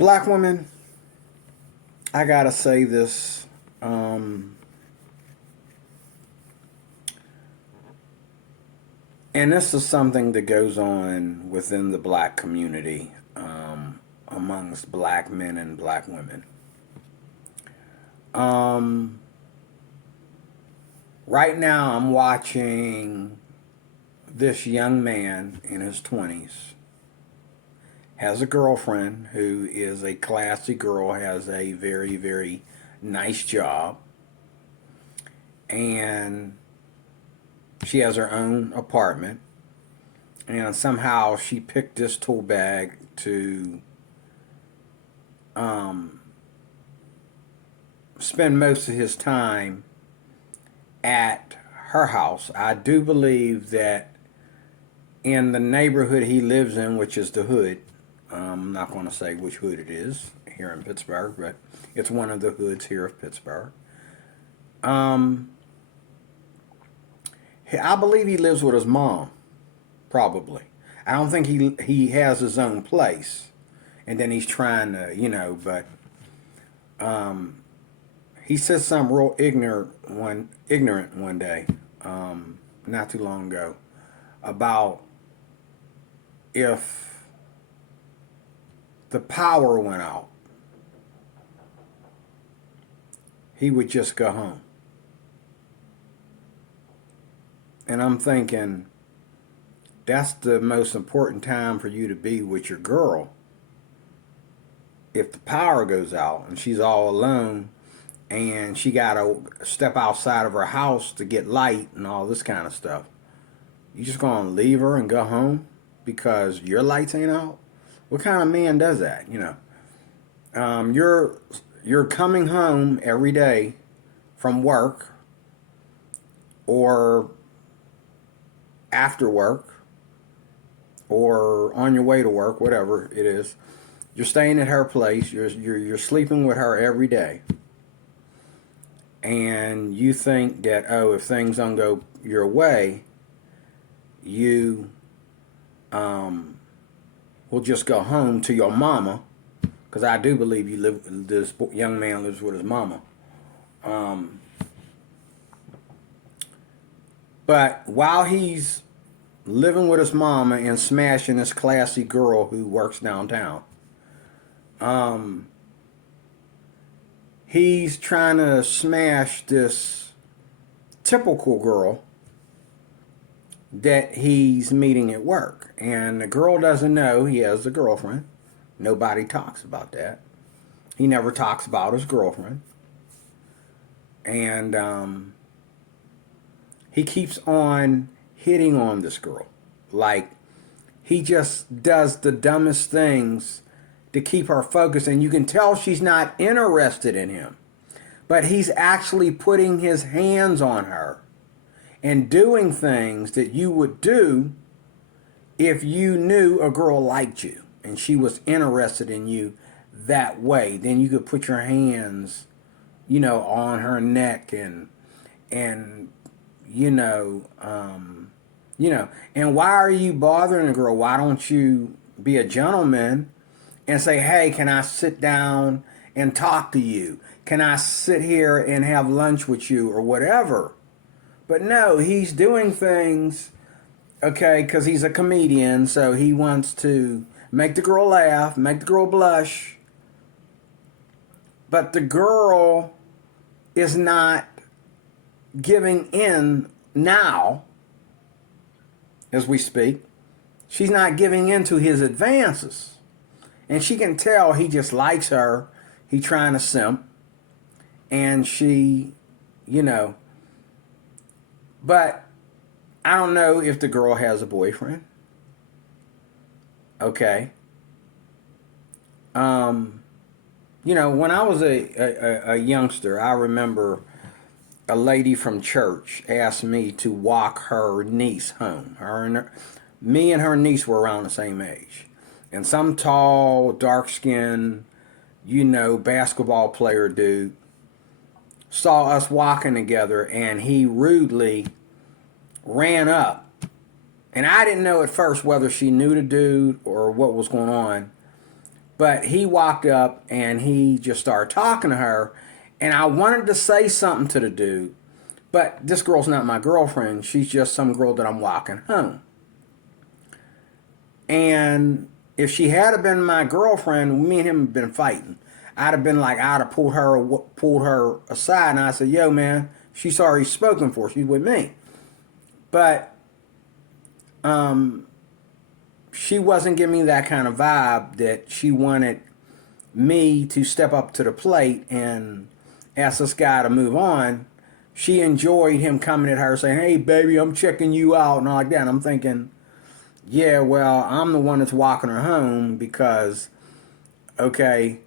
Black women, I gotta say this. Um, and this is something that goes on within the black community, amongst black men and black women. Um, right now, I'm watching this young man in his 20s, has a girlfriend who is a classy girl, has a very, very nice job, and she has her own apartment. And somehow she picked this tool bag to um, spend most of his time at her house. I do believe that in the neighborhood he lives in, which is the hood, I'm not going to say which hood it is here in Pittsburgh, but it's one of the hoods here of Pittsburgh. Um, I believe he lives with his mom, probably. I don't think he has his own place, and then he's trying to, but um, he said something real ignorant one day, not too long ago, about if the power went out, he would just go home. And I'm thinking, that's the most important time for you to be with your girl. If the power goes out and she's all alone and she got to step outside of her house to get light and all this kind of stuff, you just going to leave her and go home because your lights ain't out? What kind of man does that? You're coming home every day from work or after work or on your way to work, whatever it is. You're staying at her place. You're sleeping with her every day, and you think that, oh, if things don't go your way, you will just go home to your mama, because I do believe this young man lives with his mama. Um, but while he's living with his mama and smashing this classy girl who works downtown, um, he's trying to smash this typical girl that he's meeting at work. And the girl doesn't know he has a girlfriend. Nobody talks about that. He never talks about his girlfriend. And he keeps on hitting on this girl. Like, he just does the dumbest things to keep her focused. And you can tell she's not interested in him. But he's actually putting his hands on her and doing things that you would do if you knew a girl liked you and she was interested in you that way. Then you could put your hands, on her neck and you know, um, and why are you bothering a girl? Why don't you be a gentleman and say, hey, can I sit down and talk to you? Can I sit here and have lunch with you or whatever? But no, he's doing things, okay, because he's a comedian, so he wants to make the girl laugh, make the girl blush. But the girl is not giving in now, as we speak. She's not giving in to his advances. And she can tell he just likes her. He's trying to simp. And she, you know. But I don't know if the girl has a boyfriend. Okay. When I was a youngster, I remember a lady from church asked me to walk her niece home. Me and her niece were around the same age. And some tall, dark-skinned, basketball player dude saw us walking together, and he rudely ran up. And I didn't know at first whether she knew the dude or what was going on. But he walked up and he just started talking to her. And I wanted to say something to the dude, but this girl's not my girlfriend. She's just some girl that I'm walking home. And if she had been my girlfriend, me and him have been fighting. I'd have pulled her aside, and I said, "Yo, man, she's already spoken for. She's with me." But she wasn't giving me that kind of vibe that she wanted me to step up to the plate and ask this guy to move on. She enjoyed him coming at her saying, "Hey, baby, I'm checking you out," and all like that. And I'm thinking, yeah, well, I'm the one that's walking her home because, okay,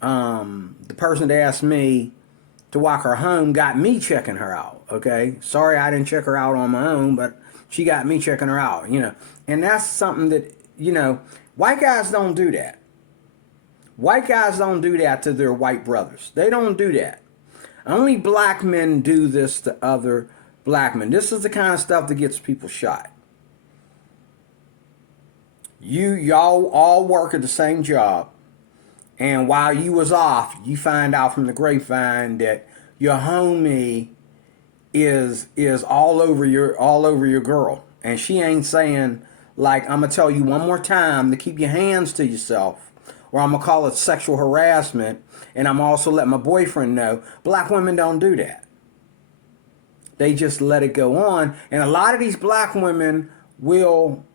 the person that asked me to walk her home got me checking her out, okay? Sorry I didn't check her out on my own, but she got me checking her out, you know. And that's something that, you know, white guys don't do that. White guys don't do that to their white brothers. They don't do that. Only black men do this to other black men. This is the kind of stuff that gets people shot. Y'all all work at the same job, and while you was off, you find out from the grapevine that your homie is all over your girl, and she ain't saying like, "I'm gonna tell you one more time to keep your hands to yourself," or "I'm gonna call it sexual harassment, and I'm also letting my boyfriend know." Black women don't do that. They just let it go on, and a lot of these black women will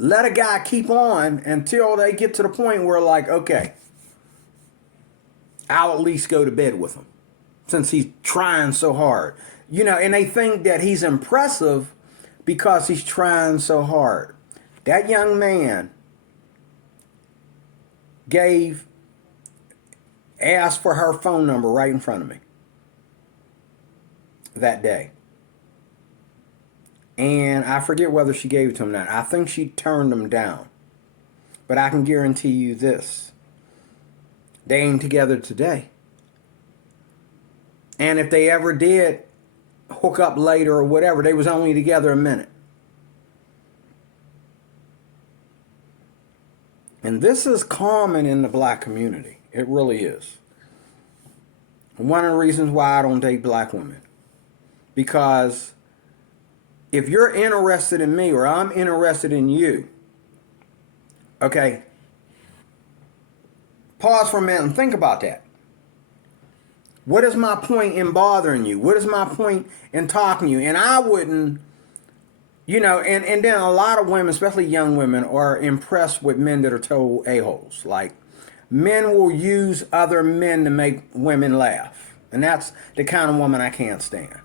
let a guy keep on until they get to the point where, like, okay, I'll at least go to bed with him since he's trying so hard. You know, and they think that he's impressive because he's trying so hard. That young man asked for her phone number right in front of me that day. And I forget whether she gave it to him or not. I think she turned him down. But I can guarantee you this. They ain't together today. And if they ever did hook up later or whatever, they was only together a minute. And this is common in the black community. It really is. One of the reasons why I don't date black women. Because if you're interested in me or I'm interested in you, okay, pause for a minute and think about that. What is my point in bothering you? What is my point in talking to you? And I wouldn't, you know, and then a lot of women, especially young women, are impressed with men that are total a-holes. Like, men will use other men to make women laugh. And that's the kind of woman I can't stand.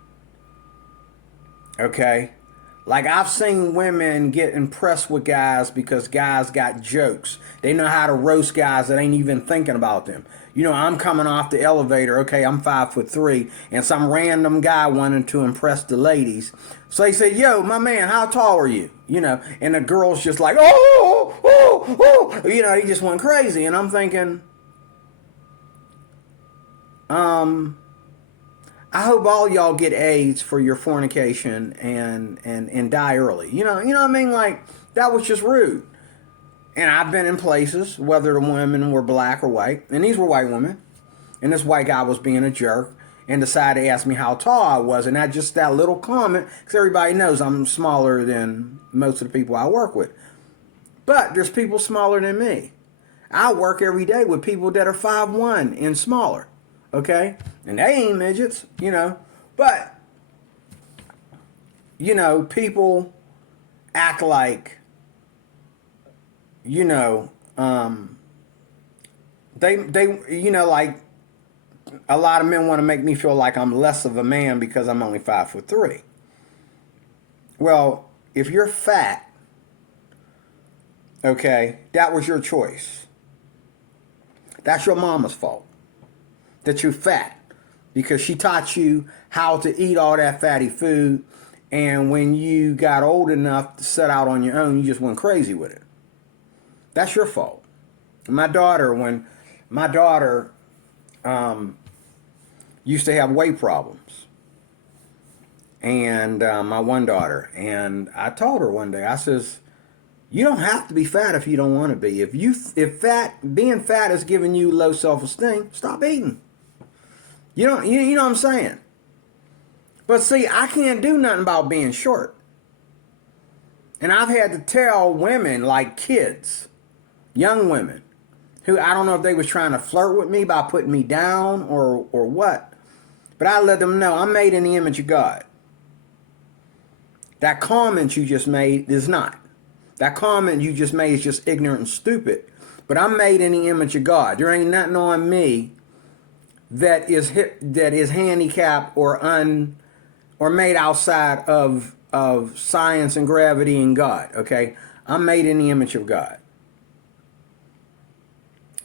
Okay? Like, I've seen women get impressed with guys because guys got jokes. They know how to roast guys that ain't even thinking about them. You know, I'm coming off the elevator. Okay, I'm 5'3", and some random guy wanted to impress the ladies. So they said, "Yo, my man, how tall are you?" You know, and the girl's just like, "Oh, oh, oh." You know, he just went crazy. And I'm thinking, I hope all y'all get AIDS for your fornication and die early. You know what I mean? Like, that was just rude. And I've been in places, whether the women were black or white, and these were white women, and this white guy was being a jerk and decided to ask me how tall I was, and that little comment, because everybody knows I'm smaller than most of the people I work with. But there's people smaller than me. I work every day with people that are 5'1" and smaller. Okay? And they ain't midgets, you know. But, you know, people act like, you know, they you know, like, a lot of men want to make me feel like I'm less of a man because I'm only 5'3". Well, if you're fat, okay, that was your choice. That's your mama's fault that you're fat, because she taught you how to eat all that fatty food, and when you got old enough to set out on your own, you just went crazy with it. That's your fault. When my daughter used to have weight problems, and my one daughter, and I told her one day, I says, You don't have to be fat if you don't want to be. If being fat is giving you low self-esteem, stop eating. You know what I'm saying? But see, I can't do nothing about being short. And I've had to tell women, like kids, young women, who I don't know if they was trying to flirt with me by putting me down or what. But I let them know I'm made in the image of God. That comment you just made is not. That comment you just made is just ignorant and stupid. But I'm made in the image of God. There ain't nothing on me that is handicapped or made outside of science and gravity and God. Okay, I'm made in the image of God.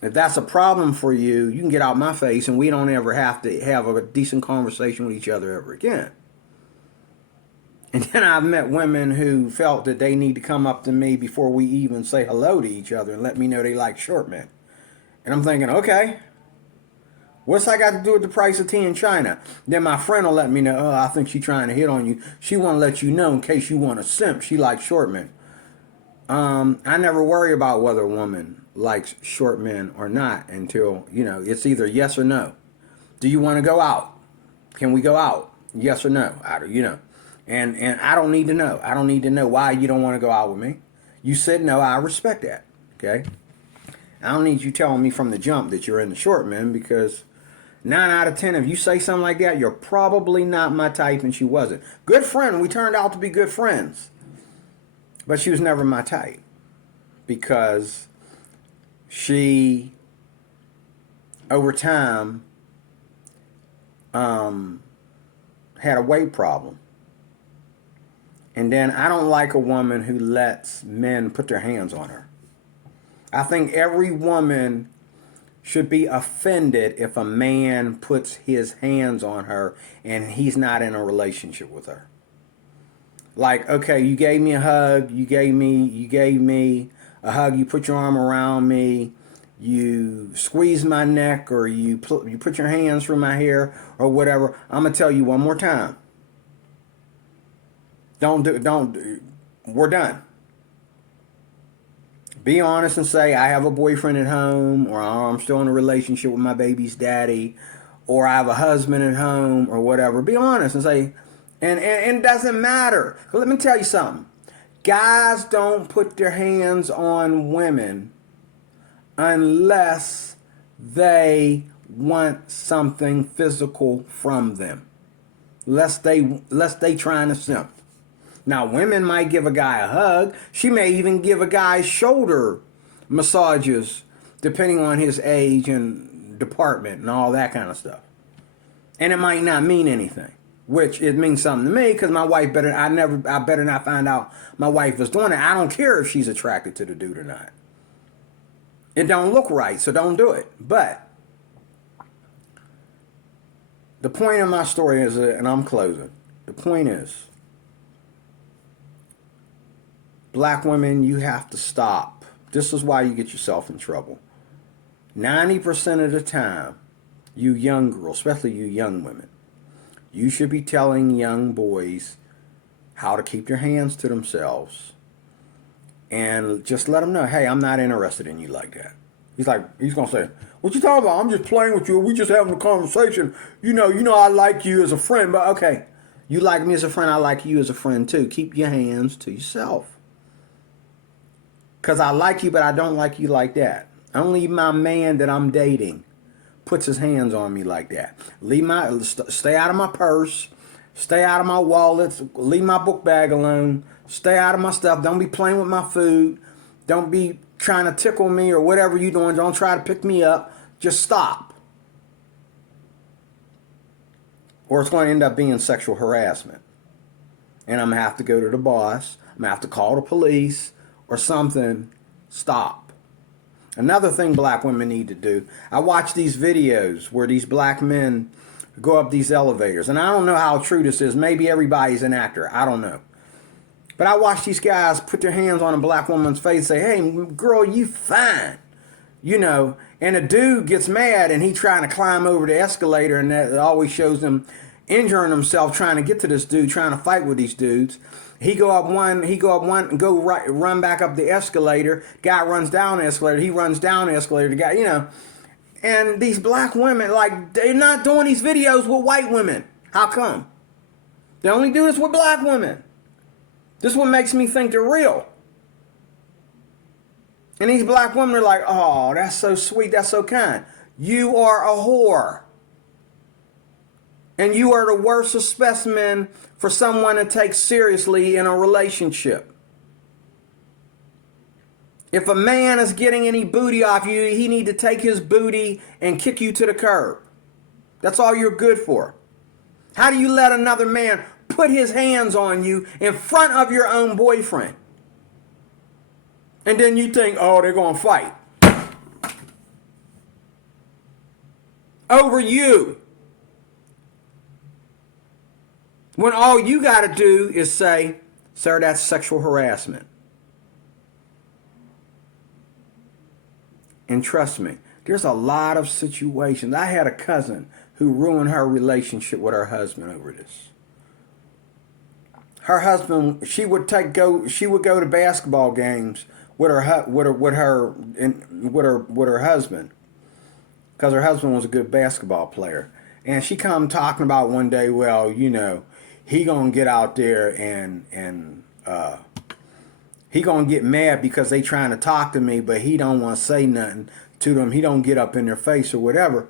If that's a problem for you, you can get out my face, and we don't ever have to have a decent conversation with each other ever again. And then I've met women who felt that they need to come up to me before we even say hello to each other and let me know they like short men. And I'm thinking, okay, what's that got to do with the price of tea in China? Then my friend will let me know, oh, I think she's trying to hit on you. She want to let you know in case you want to simp. She likes short men. I never worry about whether a woman likes short men or not until, it's either yes or no. Do you want to go out? Can we go out? Yes or no? And I don't need to know. I don't need to know why you don't want to go out with me. You said no, I respect that. Okay? I don't need you telling me from the jump that you're in the short men, because 9 out of 10, if you say something like that, you're probably not my type, and she wasn't. Good friend. We turned out to be good friends. But she was never my type, because she, over time, had a weight problem. And then I don't like a woman who lets men put their hands on her. I think every woman should be offended if a man puts his hands on her and he's not in a relationship with her. Like, okay, you gave me a hug, you gave me a hug, you put your arm around me, you squeezed my neck, or you put your hands through my hair or whatever. I'm going to tell you one more time. We're done. Be honest and say, I have a boyfriend at home, or I'm still in a relationship with my baby's daddy, or I have a husband at home, or whatever. Be honest and say, and it doesn't matter. Let me tell you something. Guys don't put their hands on women unless they want something physical from them. Lest they trying to simp. Now, women might give a guy a hug. She may even give a guy shoulder massages, depending on his age and department and all that kind of stuff. And it might not mean anything, which it means something to me, because my wife I better not find out my wife is doing it. I don't care if she's attracted to the dude or not. It don't look right, so don't do it. But the point of my story is, and I'm closing, the point is, black women, you have to stop. This is why you get yourself in trouble. 90% of the time, you young girls, especially you young women, you should be telling young boys how to keep their hands to themselves and just let them know, hey, I'm not interested in you like that. He's going to say, what you talking about? I'm just playing with you. We just having a conversation. You know I like you as a friend, but okay, you like me as a friend, I like you as a friend too. Keep your hands to yourself. Because I like you, but I don't like you like that. Only my man that I'm dating puts his hands on me like that. Stay out of my purse. Stay out of my wallets. Leave my book bag alone. Stay out of my stuff. Don't be playing with my food. Don't be trying to tickle me or whatever you're doing. Don't try to pick me up. Just stop. Or it's going to end up being sexual harassment. And I'm going to have to go to the boss. I'm going to have to call the police or something. Stop. Another thing black women need to do. I watch these videos where these black men go up these elevators. And I don't know how true this is. Maybe everybody's an actor. I don't know. But I watch these guys put their hands on a black woman's face and say, hey, girl, you fine. And a dude gets mad and he trying to climb over the escalator, and that always shows him injuring himself trying to get to this dude, trying to fight with these dudes. He go up one, run back up the escalator. Guy runs down the escalator. He runs down the escalator. The guy, you know. And these black women, like, they're not doing these videos with white women. How come? They only do this with black women. This is what makes me think they're real. And these black women are like, oh, that's so sweet, that's so kind. You are a whore. And you are the worst specimen for someone to take seriously in a relationship. If a man is getting any booty off you, he need to take his booty and kick you to the curb. That's all you're good for. How do you let another man put his hands on you in front of your own boyfriend? And then you think, oh, they're going to fight over you. When all you got to do is say, sir, that's sexual harassment. And trust me, there's a lot of situations. I had a cousin who ruined her relationship with her husband over this. Her husband, she would go to basketball games with her husband, because her husband was a good basketball player. And she come talking about one day, well, you know, he gonna get out there and he gonna get mad because they trying to talk to me, but he don't want to say nothing to them. He don't get up in their face or whatever.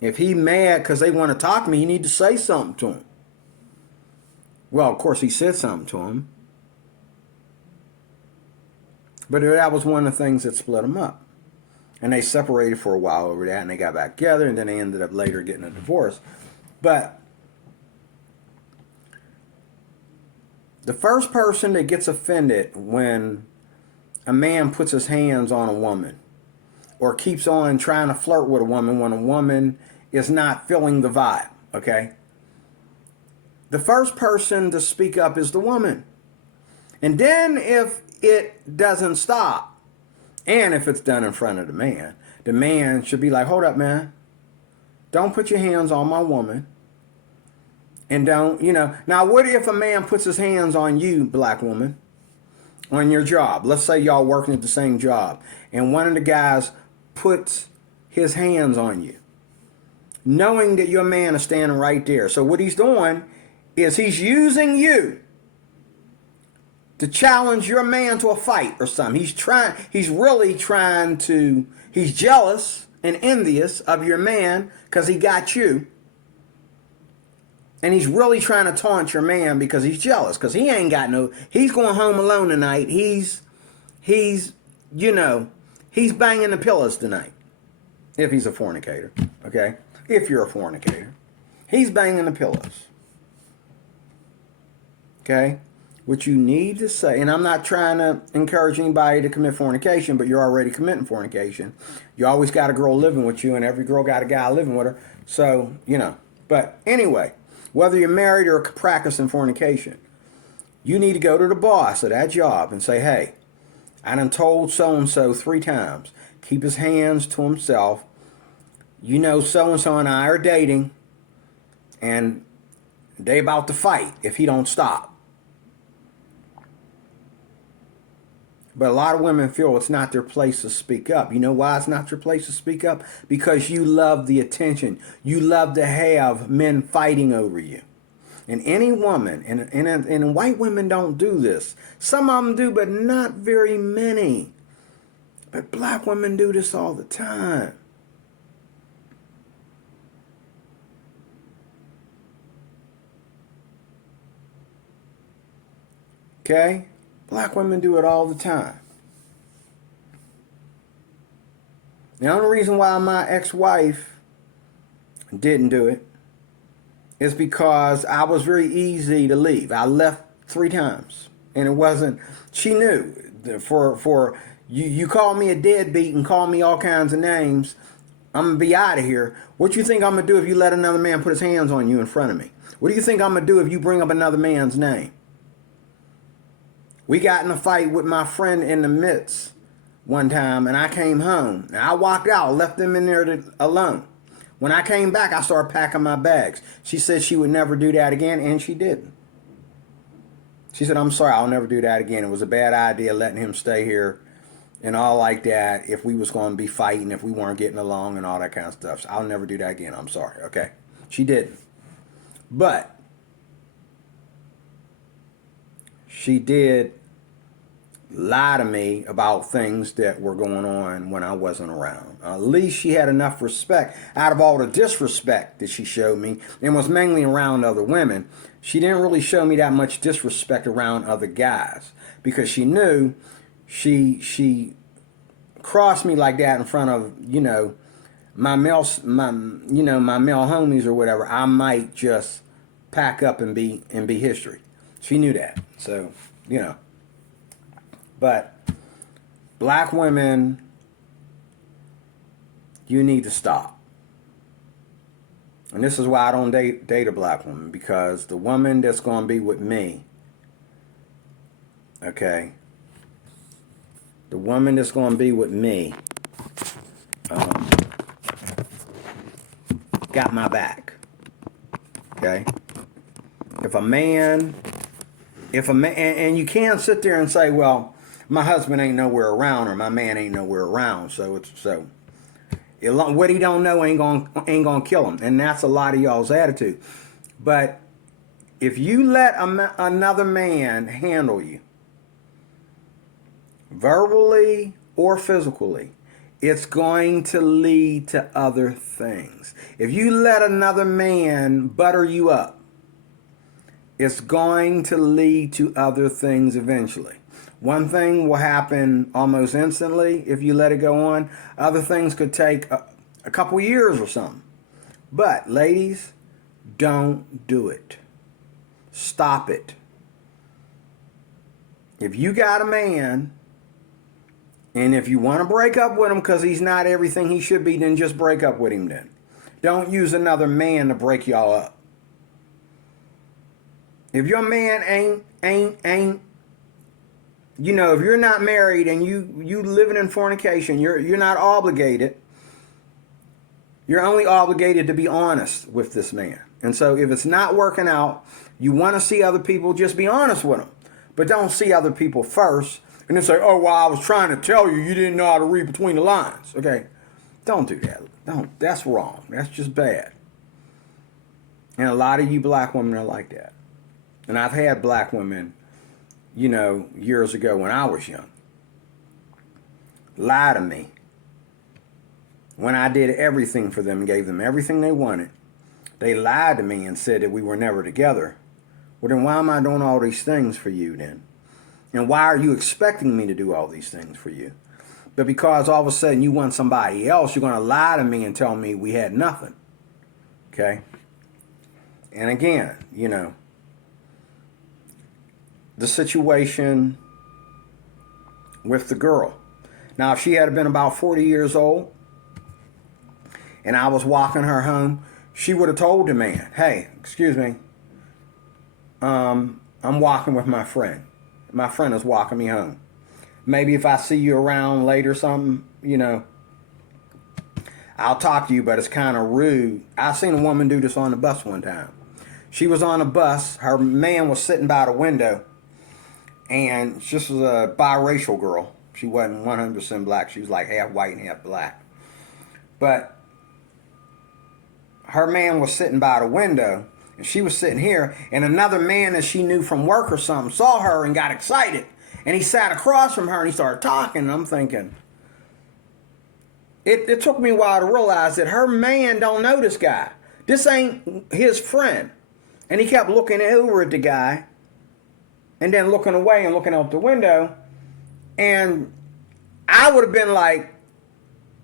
If he mad because they want to talk to me, he need to say something to him. Well, of course he said something to him. But that was one of the things that split them up. And they separated for a while over that, and they got back together, and then they ended up later getting a divorce. But the first person that gets offended when a man puts his hands on a woman or keeps on trying to flirt with a woman when a woman is not feeling the vibe, okay? The first person to speak up is the woman. And then if it doesn't stop, and if it's done in front of the man should be like, hold up, man. Don't put your hands on my woman. And don't, you know. Now, what if a man puts his hands on you, black woman, on your job? Let's say y'all working at the same job, and one of the guys puts his hands on you, knowing that your man is standing right there. So what he's doing is he's using you to challenge your man to a fight or something. He's jealous and envious of your man because he got you. And he's really trying to taunt your man because he's jealous, because he ain't got he's going home alone tonight. He's banging the pillows tonight. If he's a fornicator, okay? If you're a fornicator, he's banging the pillows. Okay? What you need to say, and I'm not trying to encourage anybody to commit fornication, but you're already committing fornication. You always got a girl living with you, and every girl got a guy living with her. So, you know. But anyway, whether you're married or practicing fornication, you need to go to the boss of that job and say, hey, I done told so-and-so 3 times, keep his hands to himself. You know, so-and-so and I are dating, and they about to fight if he don't stop. But a lot of women feel it's not their place to speak up. You know why it's not your place to speak up? Because you love the attention. You love to have men fighting over you. And any woman, and white women don't do this. Some of them do, but not very many. But black women do this all the time. Okay? Black women do it all the time. The only reason why my ex-wife didn't do it is because I was very easy to leave. I left 3 times. And it wasn't, she knew, for you call me a deadbeat and call me all kinds of names, I'm going to be out of here. What you think I'm going to do if you let another man put his hands on you in front of me? What do you think I'm going to do if you bring up another man's name? We got in a fight with my friend in the midst one time, and I came home. And I walked out, left them in there alone. When I came back, I started packing my bags. She said she would never do that again, and she didn't. She said, I'm sorry, I'll never do that again. It was a bad idea letting him stay here and all like that if we was going to be fighting, if we weren't getting along and all that kind of stuff. So I'll never do that again. I'm sorry. Okay. She didn't. But she did lie to me about things that were going on when I wasn't around. At least she had enough respect out of all the disrespect that she showed me, and was mainly around other women. She didn't really show me that much disrespect around other guys, because she knew she crossed me like that in front of, you know, my male homies or whatever. I might just pack up and be history. She knew that. So, you know. But black women, you need to stop. And this is why I don't date a black woman, because the woman that's going to be with me, okay, the woman that's going to be with me got my back, okay? If a man, and you can't sit there and say, well, my husband ain't nowhere around, or my man ain't nowhere around, what he don't know ain't gonna kill him. And that's a lot of y'all's attitude. But if you let another man handle you, verbally or physically, it's going to lead to other things. If you let another man butter you up, it's going to lead to other things eventually. One thing will happen almost instantly if you let it go on. Other things could take a couple years or something. But ladies, don't do it. Stop it. If you got a man, and if you want to break up with him because he's not everything he should be, then just break up with him then. Don't use another man to break y'all up. If your man ain't, you know, if you're not married and you living in fornication, you're not obligated. You're only obligated to be honest with this man. And so if it's not working out, you want to see other people, just be honest with them. But don't see other people first and then say, oh, well, I was trying to tell you, you didn't know how to read between the lines. Okay? Don't do that. Don't. That's wrong. That's just bad. And a lot of you black women are like that. And I've had black women, you know, years ago when I was young, lie to me when I did everything for them and gave them everything they wanted. They lied to me and said that we were never together. Well, then why am I doing all these things for you then? And why are you expecting me to do all these things for you? But because all of a sudden you want somebody else, you're going to lie to me and tell me we had nothing. Okay? And again, you know, the situation with the girl. Now, if she had been about 40 years old and I was walking her home, she would have told the man, hey, excuse me, I'm walking with my friend. My friend is walking me home. Maybe if I see you around later or something, you know, I'll talk to you, but it's kind of rude. I seen a woman do this on the bus one time. She was on a bus. Her man was sitting by the window. And she was a biracial girl. She wasn't 100% black. She was like half white and half black. But her man was sitting by the window, and she was sitting here, and another man that she knew from work or something saw her and got excited. And he sat across from her and he started talking, and I'm thinking, it took me a while to realize that her man don't know this guy. This ain't his friend. And he kept looking over at the guy, and then looking away and looking out the window. And I would have been like,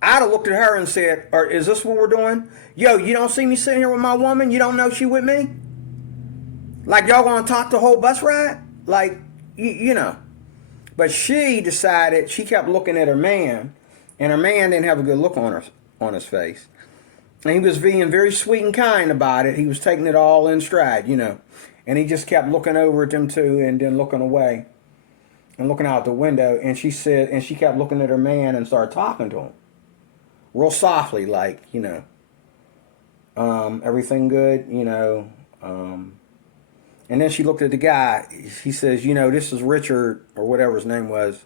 I'd have looked at her and said, or is this what we're doing? Yo, you don't see me sitting here with my woman? You don't know she with me? Like, y'all gonna talk the whole bus ride? Like, you know. But she decided, she kept looking at her man, and her man didn't have a good look on his face. And he was being very sweet and kind about it. He was taking it all in stride, you know. And he just kept looking over at them two and then looking away and looking out the window. And she said, and she kept looking at her man and started talking to him real softly, like, you know, Everything good, you know. And then she looked at the guy. She says, you know, this is Richard, or whatever his name was.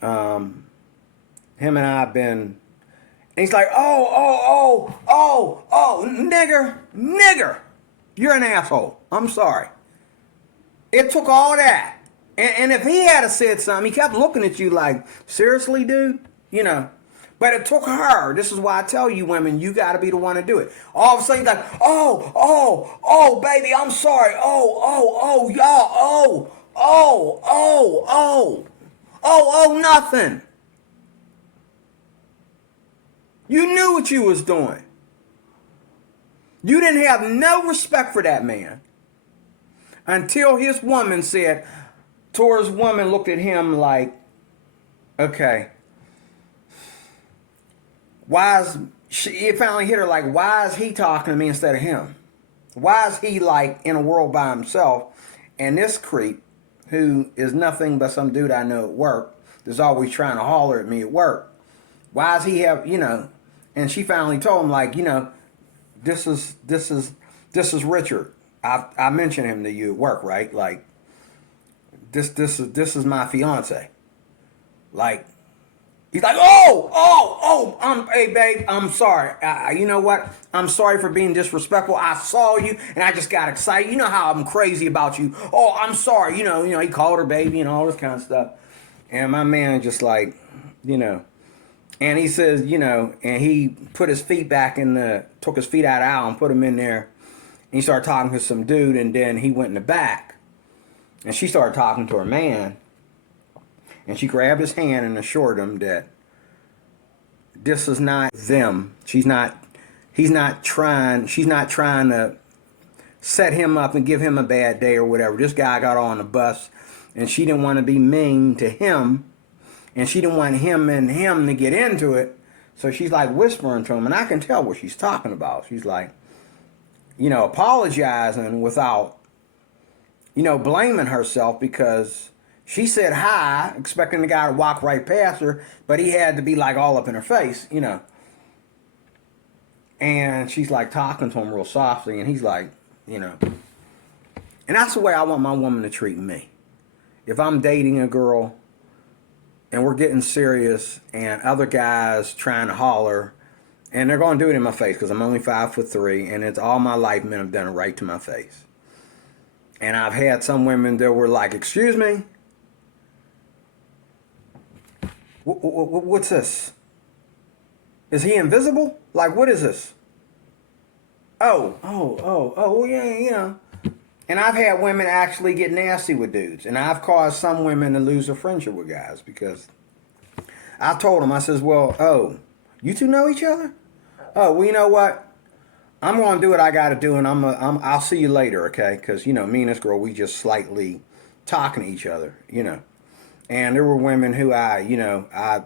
Him and I have been. And he's like, nigger. You're an asshole. I'm sorry. It took all that. And if he had said something, he kept looking at you like, seriously, dude? You know. But it took her. This is why I tell you women, you got to be the one to do it. All of a sudden, you're like, baby, I'm sorry. Y'all, nothing. You knew what you was doing. You didn't have no respect for that man until his woman said, Tor's woman looked at him like, okay, it finally hit her like, why is he talking to me instead of him? Why is he like in a world by himself? And this creep, who is nothing but some dude I know at work, is always trying to holler at me at work. Why does he have, you know? And she finally told him, like, you know, this is Richard. I mentioned him to you at work, right? Like, this is my fiance. Like, he's like, hey babe, I'm sorry. You know what? I'm sorry for being disrespectful. I saw you and I just got excited. You know how I'm crazy about you. Oh, I'm sorry. You know, he called her baby and all this kind of stuff. And my man just like, you know, and he says, you know, and he put his feet back took his feet out of the aisle and put them in there. And he started talking to some dude, and then he went in the back. And she started talking to her man. And she grabbed his hand and assured him that this is not them. She's not trying to set him up and give him a bad day or whatever. This guy got on the bus and she didn't want to be mean to him. And she didn't want him to get into it. So she's like whispering to him, and I can tell what she's talking about. She's like, you know, apologizing without, you know, blaming herself, because she said hi, expecting the guy to walk right past her, but he had to be like all up in her face, you know. And she's like talking to him real softly, and he's like, you know. And that's the way I want my woman to treat me. If I'm dating a girl and we're getting serious and other guys trying to holler, and they're going to do it in my face because I'm only 5'3", and it's all my life men have done it right to my face. And I've had some women that were like, excuse me? What's this? Is he invisible? Like, what is this? Oh, yeah, you know. And I've had women actually get nasty with dudes. And I've caused some women to lose their friendship with guys because I told them, I says, well, you two know each other? Oh, well, you know what? I'm going to do what I got to do, and I'll see you later, okay? Because, you know, me and this girl, we just slightly talking to each other, you know. And there were women who I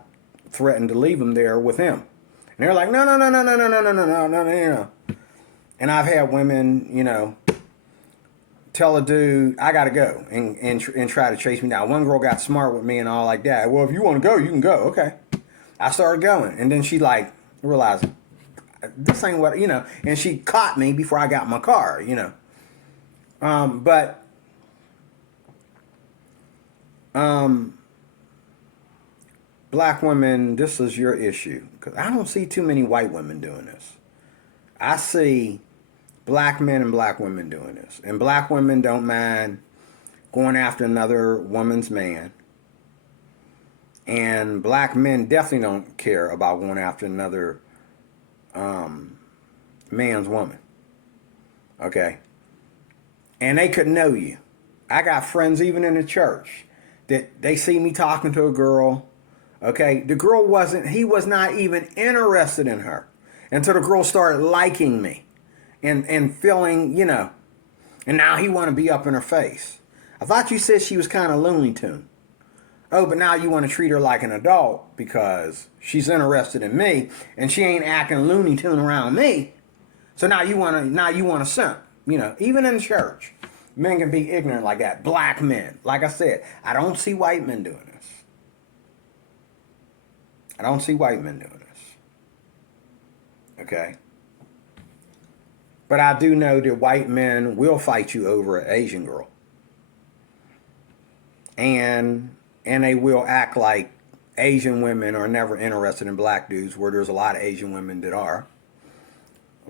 threatened to leave them there with him. And they're like, no. And I've had women, you know, tell a dude, I got to go, and try to chase me down. One girl got smart with me and all like that. Well, if you want to go, you can go. Okay. I started going. And then she like realized, this ain't what, you know, and she caught me before I got in my car, you know. Black women, this is your issue. Because I don't see too many white women doing this. I see black men and black women doing this. And black women don't mind going after another woman's man. And black men definitely don't care about going after another man's woman. Okay? And they could know you. I got friends even in the church that they see me talking to a girl. Okay? The girl he was not even interested in her until the girl started liking me. And feeling, you know, and now he want to be up in her face. I thought you said she was kind of Looney Tune. Oh, but now you want to treat her like an adult because she's interested in me and she ain't acting Looney Tune around me. So now you want to simp. You know, even in church, men can be ignorant like that. Black men, like I said, I don't see white men doing this. I don't see white men doing this. Okay. But I do know that white men will fight you over an Asian girl. And they will act like Asian women are never interested in black dudes, where there's a lot of Asian women that are.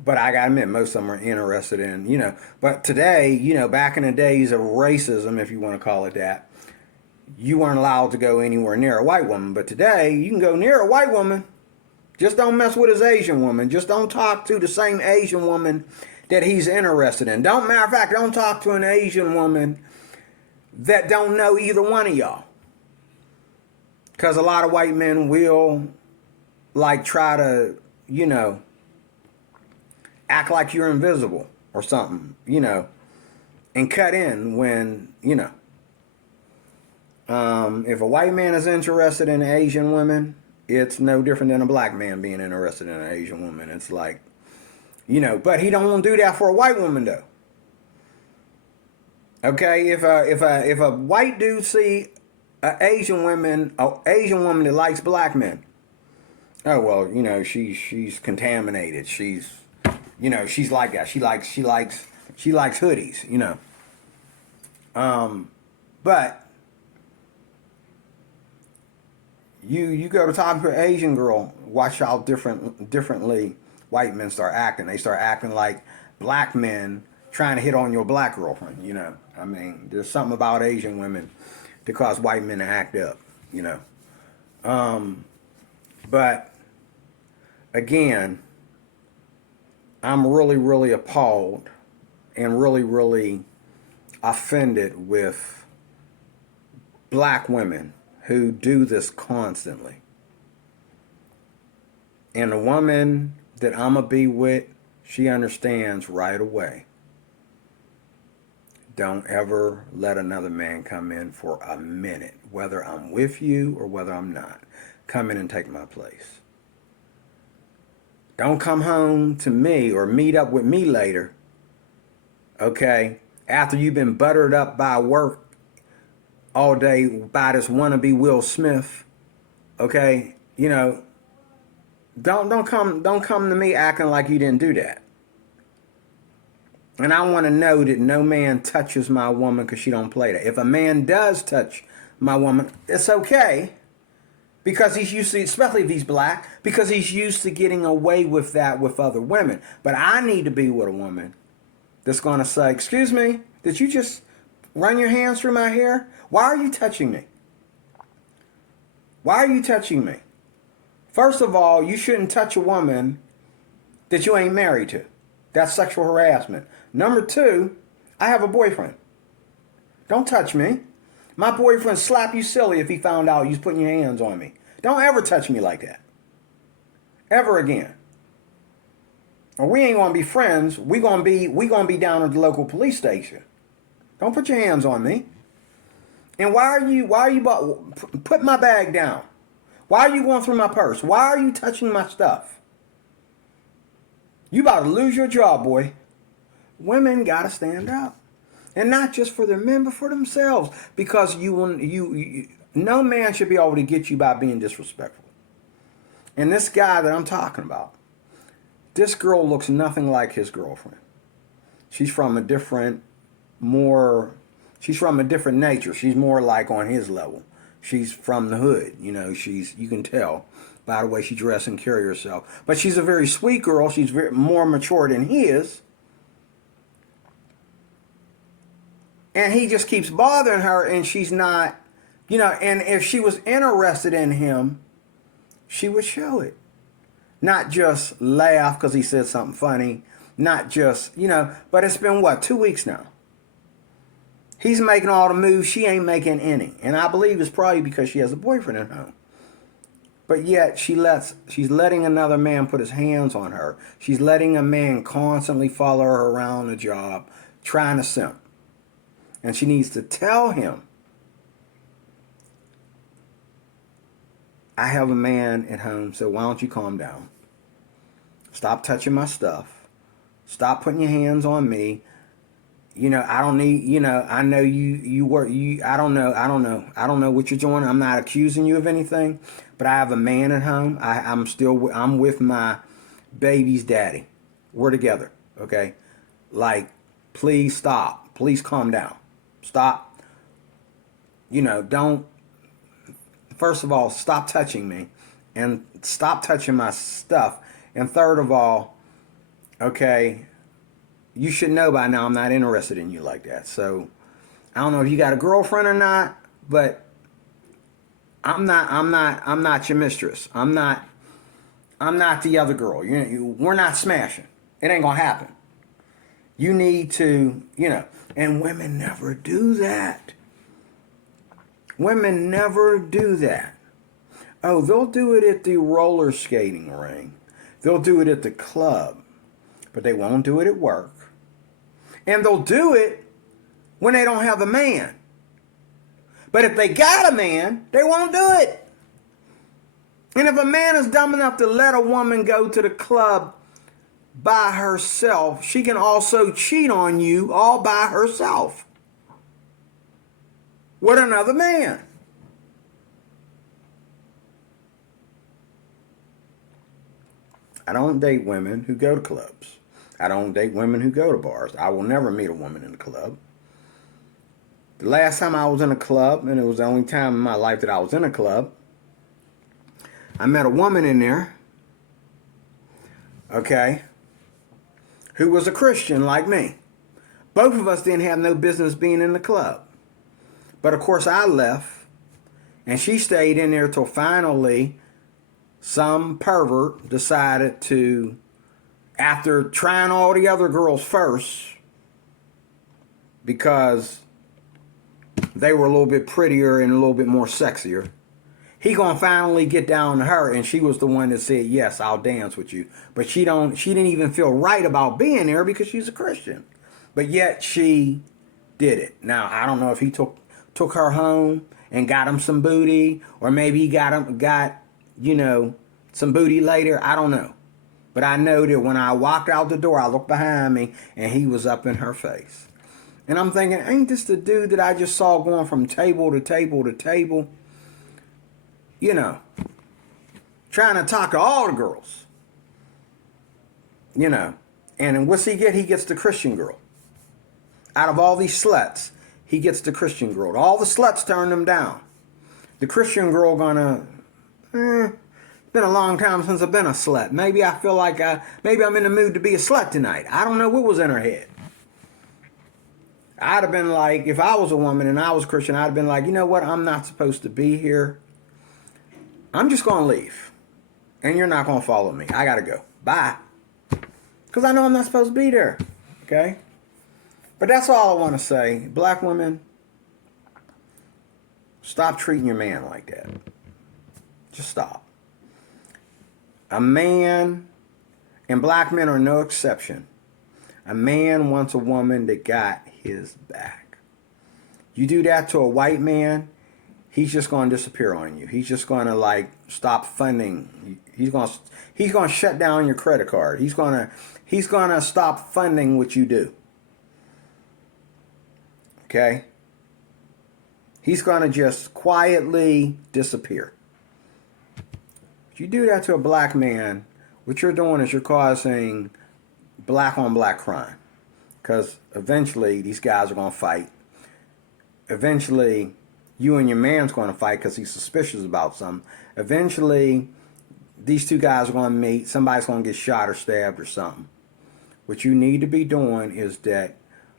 But I gotta admit, most of them are interested in, But today, back in the days of racism, if you want to call it that, you weren't allowed to go anywhere near a white woman. But today, you can go near a white woman. Just don't mess with his Asian woman. Just don't talk to the same Asian woman that he's interested in. Matter of fact, don't talk to an Asian woman that don't know either one of y'all. Because a lot of white men will, like, try to, act like you're invisible or something, and cut in when, if a white man is interested in Asian women, it's no different than a black man being interested in an Asian woman. It's like, but he don't want to do that for a white woman though. Okay, if a white dude see an Asian woman that likes black men, oh well, she's contaminated. She's like that. She likes hoodies, But you go to talk to an Asian girl, watch how differently white men start acting. They start acting like black men trying to hit on your black girlfriend, I mean, there's something about Asian women that cause white men to act up, But again, I'm really, really appalled and really, really offended with black women who do this constantly. And the woman that I'm going to be with, she understands right away. Don't ever let another man come in for a minute, whether I'm with you or whether I'm not. Come in and take my place. Don't come home to me or meet up with me later, okay, after you've been buttered up by work all day by this wannabe Will Smith, okay? Don't come to me acting like you didn't do that. And I want to know that no man touches my woman because she don't play that. If a man does touch my woman, it's okay. Because he's used to, especially if he's black, because he's used to getting away with that with other women. But I need to be with a woman that's going to say, excuse me, did you just run your hands through my hair? Why are you touching me? Why are you touching me? First of all, you shouldn't touch a woman that you ain't married to. That's sexual harassment. Number two, I have a boyfriend. Don't touch me. My boyfriend slap you silly if he found out you was putting your hands on me. Don't ever touch me like that. Ever again. Or we ain't gonna be friends. We gonna be down at the local police station. Don't put your hands on me. And why are you put my bag down? Why are you going through my purse? Why are you touching my stuff? You about to lose your job, boy. Women gotta stand up. And not just for their men, but for themselves. Because no man should be able to get you by being disrespectful. And this guy that I'm talking about, this girl looks nothing like his girlfriend. She's from a different nature. She's more like on his level. She's from the hood. You can tell by the way she dresses and carries herself. But she's a very sweet girl. She's more mature than he is. And he just keeps bothering her, and she's not, and if she was interested in him, she would show it. Not just laugh because he said something funny. Not just, but it's been, 2 weeks now? He's making all the moves, she ain't making any. And I believe it's probably because she has a boyfriend at home. But yet she's letting another man put his hands on her. She's letting a man constantly follow her around the job, trying to simp. And she needs to tell him, I have a man at home, so why don't you calm down? Stop touching my stuff. Stop putting your hands on me. I don't need, I know you work, I don't know what you're doing. I'm not accusing you of anything, but I have a man at home. I'm with my baby's daddy. We're together, okay? like, please stop. Please calm down. Stop. Don't, first of all, stop touching me and stop touching my stuff. And third of all, okay, you should know by now I'm not interested in you like that. So I don't know if you got a girlfriend or not, but I'm not your mistress. I'm not the other girl. We're not smashing. It ain't gonna happen. You need to, and women never do that. Women never do that. Oh, they'll do it at the roller skating ring. They'll do it at the club, but they won't do it at work. And they'll do it when they don't have a man. But if they got a man, they won't do it. And if a man is dumb enough to let a woman go to the club by herself, she can also cheat on you all by herself with another man. I don't date women who go to clubs. I don't date women who go to bars. I will never meet a woman in a club. The last time I was in a club, and it was the only time in my life that I was in a club, I met a woman in there, okay, who was a Christian like me. Both of us didn't have no business being in the club. But of course I left, and she stayed in there till finally some pervert decided to, after trying all the other girls first, because they were a little bit prettier and a little bit more sexier, he gonna finally get down to her, and she was the one that said, yes, I'll dance with you. But she didn't even feel right about being there because she's a Christian. But yet she did it. Now, I don't know if he took her home and got him some booty, or maybe he got some booty later. I don't know. But I know that when I walked out the door, I looked behind me and he was up in her face. And I'm thinking, ain't this the dude that I just saw going from table to table to table? Trying to talk to all the girls. And what's he get? He gets the Christian girl. Out of all these sluts, he gets the Christian girl. All the sluts turn him down. The Christian girl gonna, been a long time since I've been a slut. Maybe I feel like maybe I'm in the mood to be a slut tonight. I don't know what was in her head. I'd have been like, if I was a woman and I was Christian, I'd have been like, you know what? I'm not supposed to be here. I'm just going to leave. And you're not going to follow me. I got to go. Bye. Because I know I'm not supposed to be there. Okay? But that's all I want to say. Black women, stop treating your man like that. Just stop. A man, and black men are no exception, a man wants a woman that got his back. You do that to a white man, he's just going to disappear on you. He's just going to stop funding. He's going to shut down your credit card. He's going to stop funding what you do. Okay? He's going to just quietly disappear. If you do that to a black man, what you're doing is you're causing black on black crime. Because eventually these guys are going to fight. Eventually you and your man's going to fight because he's suspicious about something. Eventually these two guys are going to meet. Somebody's going to get shot or stabbed or something. What you need to be doing is that,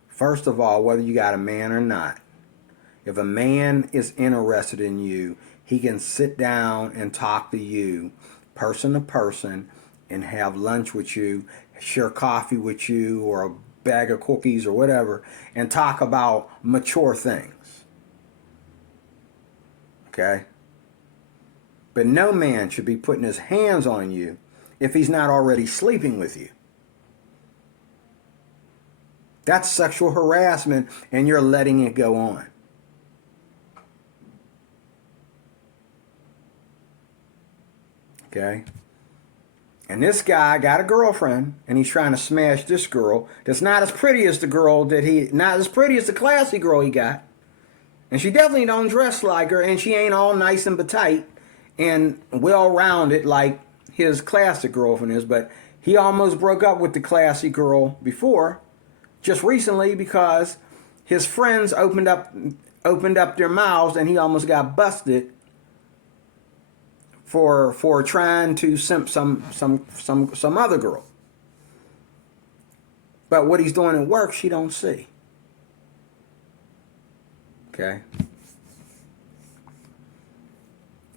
first of all, whether you got a man or not, if a man is interested in you, he can sit down and talk to you person to person and have lunch with you, share coffee with you or a bag of cookies or whatever, and talk about mature things. Okay? But no man should be putting his hands on you if he's not already sleeping with you. That's sexual harassment, and you're letting it go on. Okay? And this guy got a girlfriend, and he's trying to smash this girl that's not as pretty as the girl not as pretty as the classy girl he got. And she definitely don't dress like her, and she ain't all nice and petite and well-rounded like his classic girlfriend is. But he almost broke up with the classy girl before, just recently because his friends opened up their mouths and he almost got busted for trying to simp some other girl. But what he's doing at work, she don't see. Okay?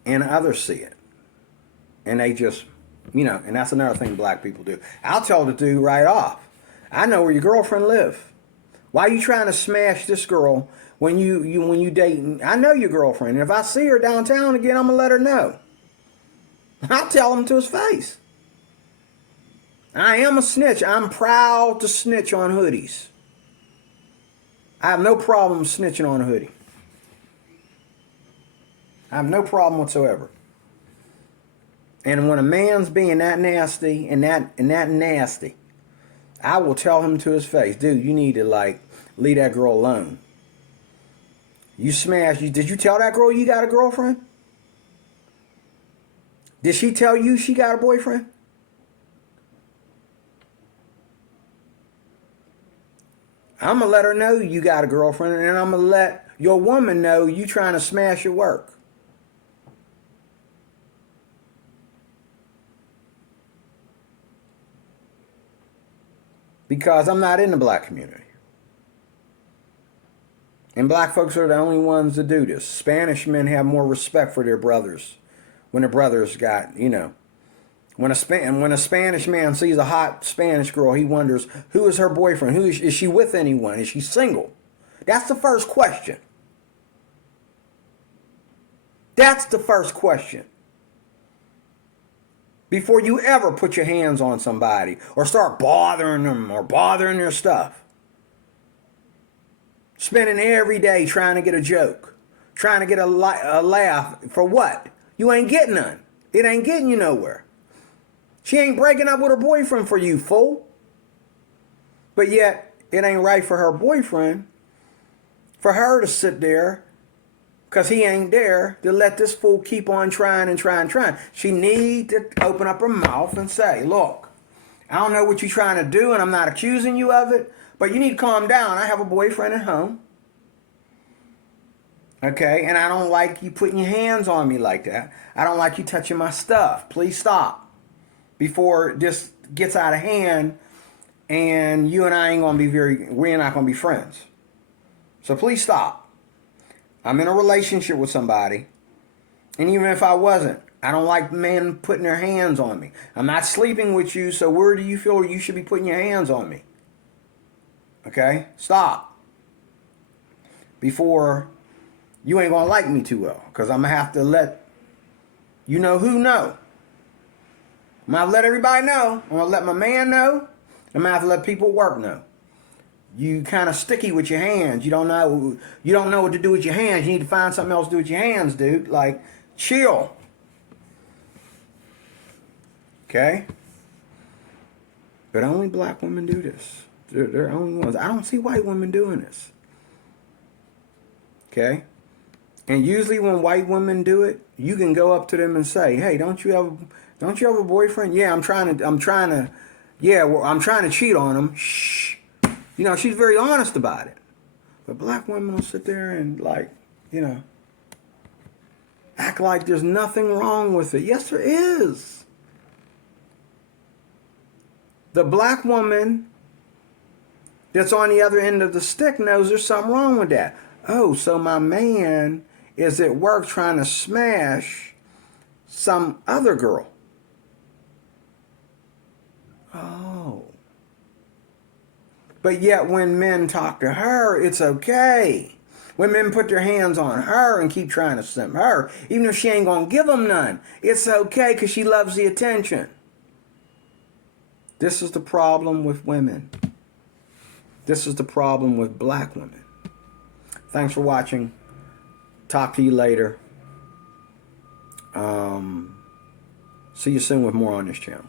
And others see it. And they just, and that's another thing black people do. I'll tell the dude right off. I know where your girlfriend live. Why are you trying to smash this girl when you dating? I know your girlfriend. And if I see her downtown again, I'm going to let her know. I'll tell him to his face. I am a snitch. I'm proud to snitch on hoodies. I have no problem snitching on a hoodie. I have no problem whatsoever. And when a man's being that nasty and that nasty, I will tell him to his face, dude, you need to leave that girl alone. You smashed. Did you tell that girl you got a girlfriend? Did she tell you she got a boyfriend? I'm going to let her know you got a girlfriend, and I'm going to let your woman know you trying to smash your work. Because I'm not in the black community. And black folks are the only ones that do this. Spanish men have more respect for their brothers. When the brothers got, when a Spanish man sees a hot Spanish girl, he wonders, who is her boyfriend? Is she with anyone? Is she single? That's the first question. That's the first question. Before you ever put your hands on somebody or start bothering them or bothering their stuff. Spending every day trying to get a joke. Trying to get a laugh. For what? You ain't getting none. It ain't getting you nowhere. She ain't breaking up with her boyfriend for you, fool. But yet, it ain't right for her boyfriend, for her to sit there, because he ain't there, to let this fool keep on trying and trying and trying. She need to open up her mouth and say, look, I don't know what you're trying to do, and I'm not accusing you of it, but you need to calm down. I have a boyfriend at home. Okay, and I don't like you putting your hands on me like that. I don't like you touching my stuff. Please stop before this gets out of hand and you and I ain't going to be we're not going to be friends. So please stop. I'm in a relationship with somebody, and even if I wasn't, I don't like men putting their hands on me. I'm not sleeping with you, so where do you feel you should be putting your hands on me? Okay, stop. Before you ain't gonna like me too well, because I'm gonna have to let you know who know. I'm gonna let everybody know. I'm gonna let my man know. I'm gonna have to let people at work know. You kind of sticky with your hands. You don't know what to do with your hands. You need to find something else to do with your hands, dude. Like, chill. Okay? But only black women do this. They're the only ones. I don't see white women doing this. Okay? And usually when white women do it, you can go up to them and say, "Hey, don't you have a boyfriend?" "Yeah, I'm trying to cheat on him." Shh. She's very honest about it. But black women will sit there and act like there's nothing wrong with it. Yes, there is. The black woman that's on the other end of the stick knows there's something wrong with that. Oh, so my man is at work trying to smash some other girl. Oh. But yet when men talk to her, it's okay. When men put their hands on her and keep trying to simp her, even if she ain't going to give them none, it's okay because she loves the attention. This is the problem with women. This is the problem with black women. Thanks for watching. Talk to you later. See you soon with more on this channel.